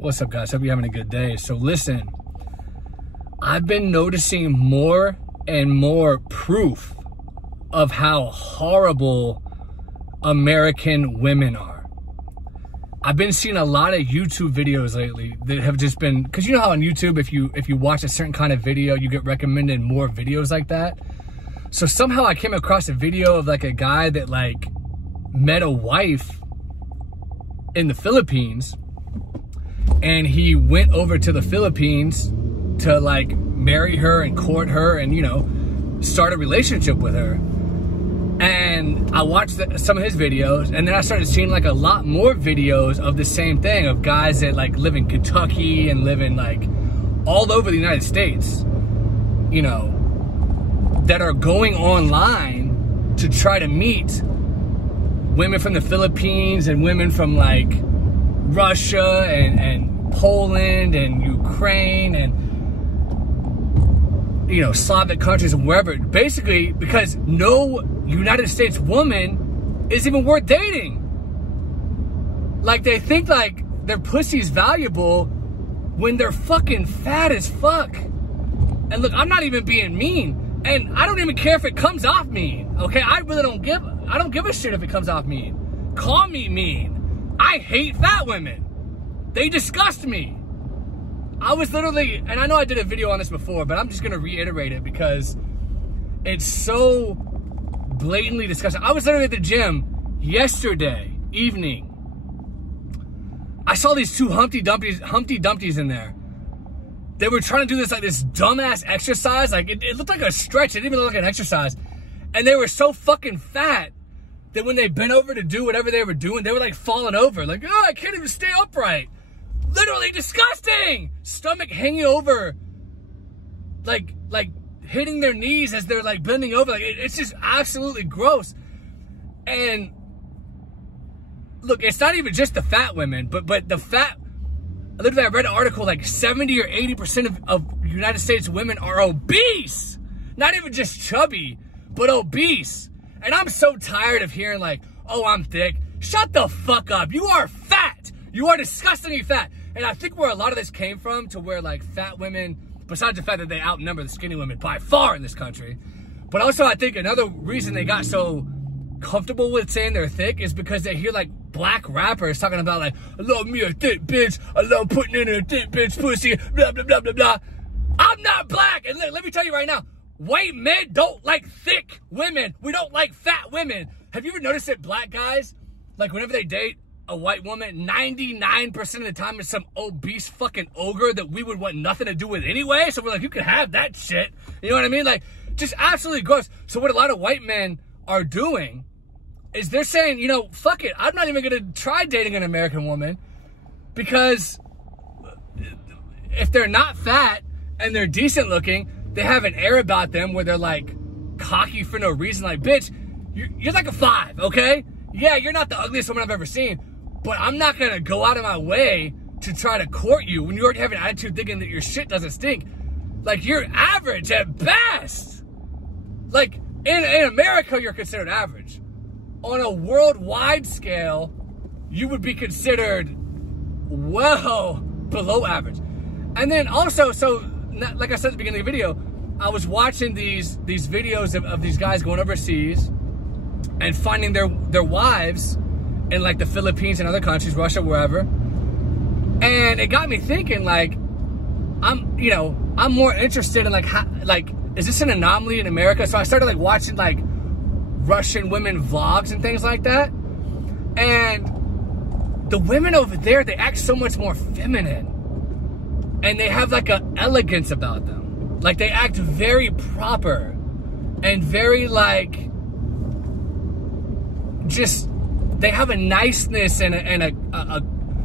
What's up, guys? Hope you're having a good day. So listen, I've been noticing more and more proof of how horrible American women are. I've been seeing a lot of YouTube videos lately that have just been, because you know how on YouTube, if you watch a certain kind of video, you get recommended more videos like that. So somehow I came across a video of like a guy that like met a wife in the Philippines, and he went over to the Philippines to like marry her and court her and, you know, start a relationship with her. And I watched some of his videos, and then I started seeing like a lot more videos of the same thing, of guys that like live in Kentucky and live in like all over the United States, you know, that are going online to try to meet women from the Philippines and women from like Russia and Poland and Ukraine and, you know, Slavic countries and wherever. Basically, because no United States woman is even worth dating. Like, they think like their pussy's valuable when they're fucking fat as fuck. And look, I'm not even being mean, and I don't even care if it comes off mean, okay? I really don't give a shit if it comes off mean. Call me mean. I hate fat women. They disgust me. I was literally, and I know I did a video on this before, but I'm just gonna reiterate it because it's so blatantly disgusting. I was literally at the gym yesterday evening. I saw these two Humpty Dumpties in there. They were trying to do this like this dumbass exercise. Like it looked like a stretch. It didn't even look like an exercise. And they were so fucking fat that when they bent over to do whatever they were doing, they were like falling over. Like, oh, I can't even stay upright. Literally disgusting. Stomach hanging over. Like hitting their knees as they're like bending over. Like it's just absolutely gross. And look, it's not even just the fat women, but the fat, literally I read an article like 70 or 80% of United States women are obese. Not even just chubby, but obese. And I'm so tired of hearing like, oh, I'm thick. Shut the fuck up. You are fat. You are disgustingly fat. And I think where a lot of this came from, to where like fat women, besides the fact that they outnumber the skinny women by far in this country, but also I think another reason they got so comfortable with saying they're thick is because they hear like black rappers talking about like, I love me a thick bitch, I love putting in a thick bitch pussy, blah, blah, blah, blah, blah. I'm not black. And let me tell you right now, white men don't like thick women. We don't like fat women. Have you ever noticed that black guys, like whenever they date a white woman, 99% of the time it's some obese fucking ogre that we would want nothing to do with anyway? So we're like, you can have that shit. You know what I mean? Like, just absolutely gross. So what a lot of white men are doing is they're saying, you know, fuck it. I'm not even going to try dating an American woman, because if they're not fat and they're decent looking, they have an air about them where they're like cocky for no reason. Like, bitch, you're like a 5, okay? Yeah, you're not the ugliest woman I've ever seen, but I'm not going to go out of my way to try to court you when you already have an attitude thinking that your shit doesn't stink. Like, you're average at best. Like, in America, you're considered average. On a worldwide scale, you would be considered well below average. And then also, so like I said at the beginning of the video, I was watching these videos of these guys going overseas and finding their wives in like the Philippines and other countries, Russia, wherever. And it got me thinking, like, I'm more interested in like, how, like, is this an anomaly in America? So I started like watching like Russian women vlogs and things like that. And the women over there, they act so much more feminine. And they have like an elegance about them. Like, they act very proper and very like, just, they have a niceness and a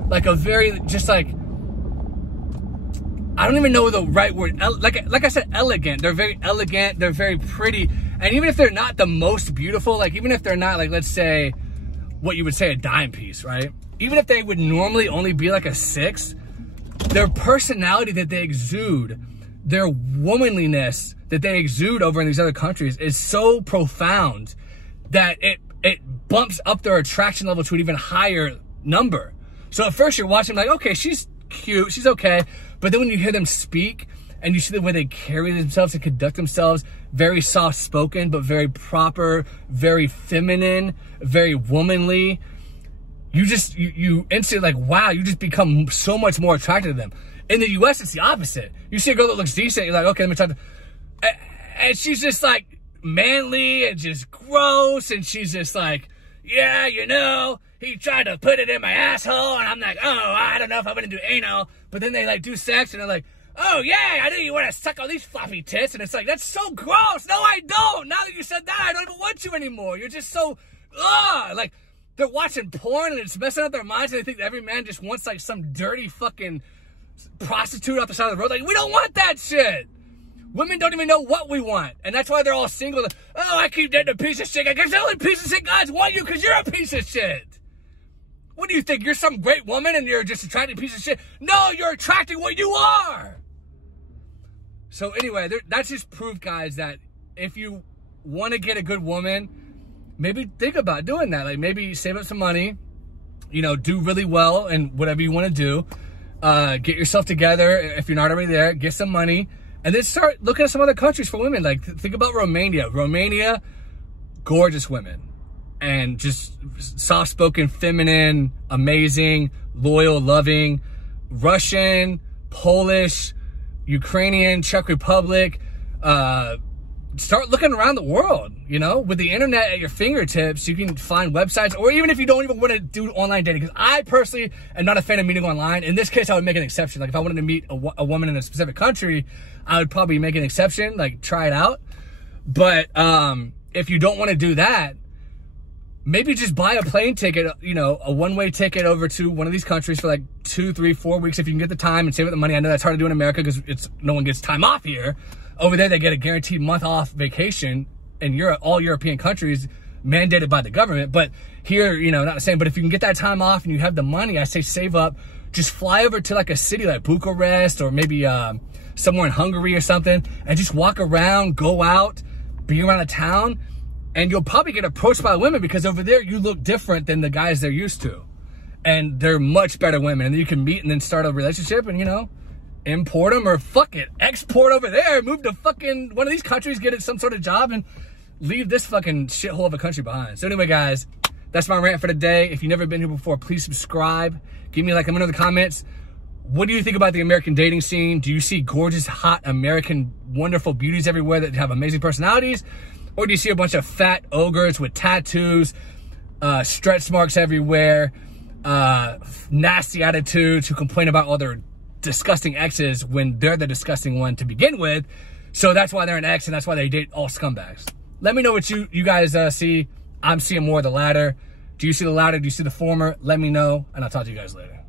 like a very, just like, I don't even know the right word. Like I said, elegant. They're very elegant. They're very pretty. And even if they're not the most beautiful, like even if they're not like, let's say, what you would say a dime piece, right? Even if they would normally only be like a 6, their personality that they exude, their womanliness that they exude over in these other countries is so profound that it bumps up their attraction level to an even higher number. So at first you're watching like, okay, she's cute, she's okay. But then when you hear them speak and you see the way they carry themselves and conduct themselves, very soft-spoken, but very proper, very feminine, very womanly, you instantly like, wow, you just become so much more attracted to them. In the US, it's the opposite. You see a girl that looks decent, you're like, okay, let me try to... And she's just like manly and just gross, and she's just like, yeah, you know, he tried to put it in my asshole, and I'm like, oh, I don't know if I'm gonna do anal. But then they like do sex, and they're like, oh yeah, I know you want to suck on these floppy tits, and it's like, that's so gross. No, I don't. Now that you said that, I don't even want you anymore. You're just so, like, they're watching porn and it's messing up their minds, and they think every man just wants like some dirty fucking prostitute off the side of the road. Like, we don't want that shit. Women don't even know what we want, and that's why they're all single. Like, oh, I keep dating a piece of shit. I guess the only piece of shit guys want you because you're a piece of shit. What do you think? You're some great woman and you're just attracting a piece of shit? No, you're attracting what you are. So anyway, that's just proof, guys, that if you want to get a good woman, maybe think about doing that. Like, maybe save up some money, you know, do really well in whatever you want to do. Get yourself together. If you're not already there, get some money. And then start looking at some other countries for women. Like, think about Romania. Romania, gorgeous women. And just soft-spoken, feminine, amazing, loyal, loving. Russian, Polish, Ukrainian, Czech Republic. Start looking around the world, you know? With the internet at your fingertips, you can find websites, or even if you don't even want to do online dating, because I personally am not a fan of meeting online. In this case, I would make an exception. Like, if I wanted to meet a woman in a specific country, I would probably make an exception, like, try it out. But if you don't want to do that, maybe just buy a plane ticket, you know, a one-way ticket over to one of these countries for like 2, 3, 4 weeks if you can get the time and save up the money. I know that's hard to do in America because no one gets time off here. Over there, they get a guaranteed month off vacation in Europe, all European countries, mandated by the government. But here, you know, not the same. But if you can get that time off and you have the money, I say save up. Just fly over to like a city like Bucharest or maybe somewhere in Hungary or something, and just walk around, go out, be around a town, and you'll probably get approached by women because over there you look different than the guys they're used to. And they're much better women. And then you can meet and then start a relationship and, you know, import them, or fuck it, export over there, move to fucking one of these countries, get some sort of job, and leave this fucking shithole of a country behind. So anyway, guys, that's my rant for today. If you've never been here before, please subscribe. Give me like a minute in the comments. What do you think about the American dating scene? Do you see gorgeous, hot, American, wonderful beauties everywhere that have amazing personalities? Or do you see a bunch of fat ogres with tattoos, stretch marks everywhere, nasty attitudes who complain about all their disgusting exes when they're the disgusting one to begin with? So that's why they're an ex, and that's why they date all scumbags. Let me know what you guys see. I'm seeing more of the latter. Do you see the latter? Do you see the former? Let me know, and I'll talk to you guys later.